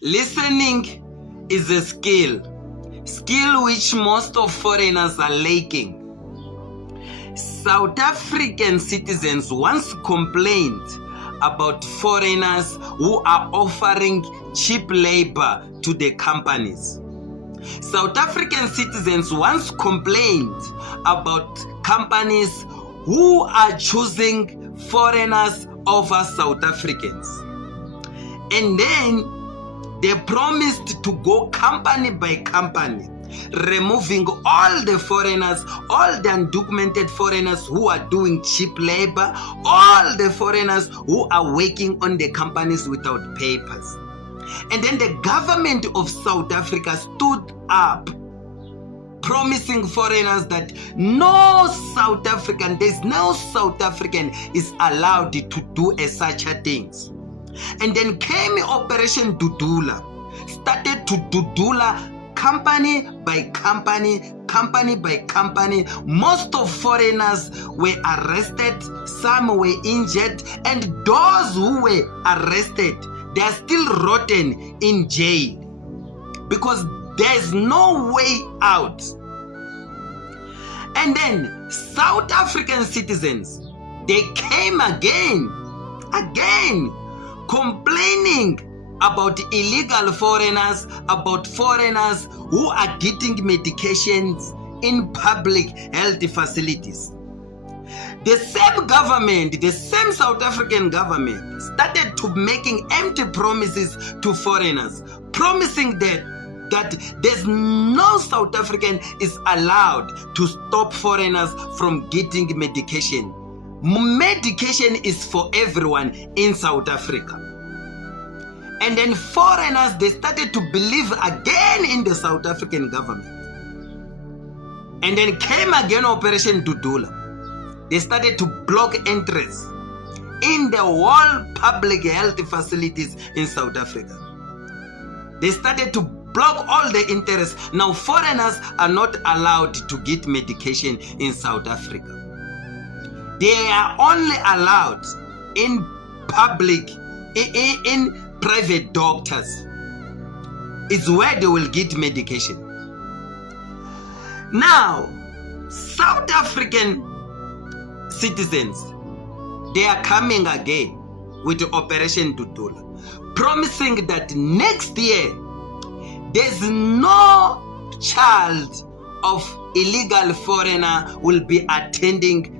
Listening is a skill which most of foreigners are lacking. South African citizens once complained about foreigners who are offering cheap labor to the companies. South African citizens once complained about companies who are choosing foreigners over South Africans. And then they promised to go company by company, removing all the foreigners, all the undocumented foreigners who are doing cheap labor, all the foreigners who are working on the companies without papers. And then the government of South Africa stood up, promising foreigners that there's no South African is allowed to do such things. And then came Operation Dudula, started to Dudula company by company, company by company. Most of foreigners were arrested, some were injured, and those who were arrested, they are still rotten in jail because there's no way out. And then South African citizens, they came again, complaining about illegal foreigners, about foreigners who are getting medications in public health facilities. The same government, the same South African government started to making empty promises to foreigners, promising that there's no South African is allowed to stop foreigners from getting medication. Medication is for everyone in South Africa. And then foreigners, they started to believe again in the South African government. And then came again Operation Dudula. They started to block entrance in the whole public health facilities in South Africa. They started to block all the interests. Now foreigners are not allowed to get medication in South Africa. They are only allowed in public, in private doctors. It's where they will get medication. Now, South African citizens, they are coming again with Operation Dudula, promising that next year there's no child of illegal foreigner will be attending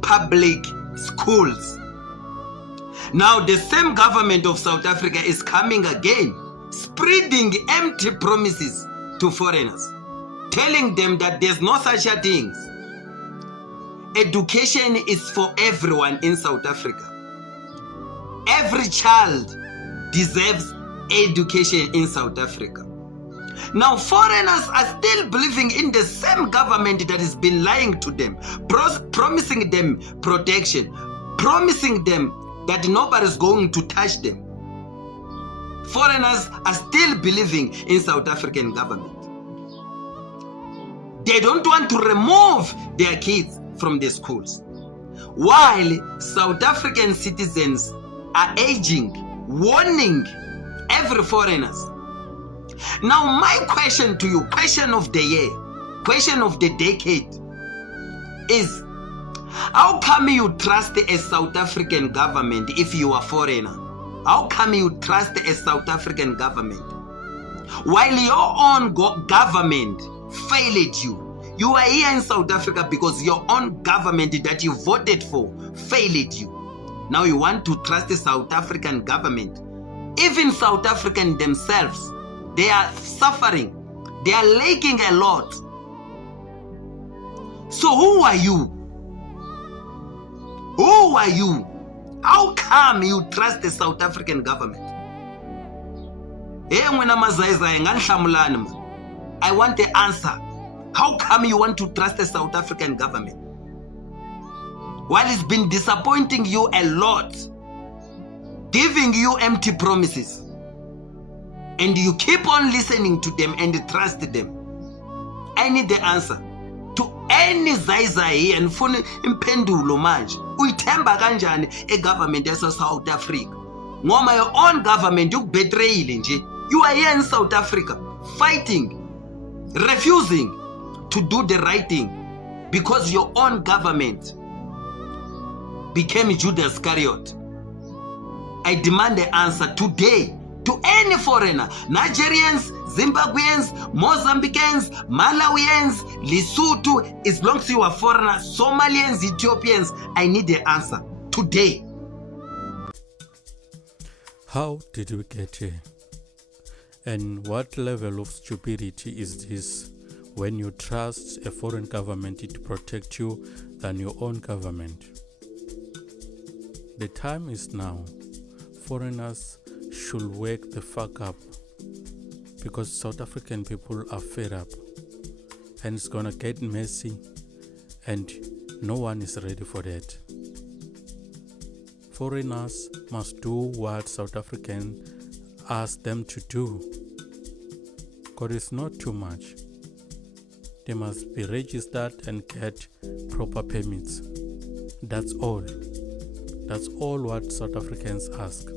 public schools. Now the same government of South Africa is coming again, spreading empty promises to foreigners, telling them that there's no such a thing. Education is for everyone in South Africa. Every child deserves education in South Africa. Now foreigners are still believing in the same government that has been lying to them, promising them protection, promising them that nobody's going to touch them. Foreigners are still believing in South African government. They don't want to remove their kids from the schools, while South African citizens are aging, warning every foreigners. Now my question to you, question of the year, question of the decade is, how come you trust a South African government if you are foreigner? How come you trust a South African government while your own government failed you? You are here in South Africa because your own government that you voted for failed you. Now you want to trust the South African government. Even South African themselves, they are suffering. They are lacking a lot. So who are you? Who are you? How come you trust the South African government? I want the answer. How come you want to trust the South African government while it's been disappointing you a lot, giving you empty promises, and you keep on listening to them and trust them? I need the answer to any zaizayi and funa impendulo manje. Uyithemba kanjani government yase South Africa ngoma your own government ukubetrayile nje? You are here in South Africa fighting, refusing to do the right thing because your own government became Judas Iscariot. I demand the answer today to any foreigner, Nigerians, Zimbabweans, Mozambicans, Malawians, Lesotho, as long as you are foreigners, Somalians, Ethiopians, I need the answer today. How did we get here? And what level of stupidity is this when you trust a foreign government to protect you than your own government? The time is now. Foreigners should wake the fuck up because South African people are fed up and it's gonna get messy and no one is ready for that. Foreigners must do what South Africans ask them to do because it's not too much. They must be registered and get proper permits. That's all. That's all what South Africans ask.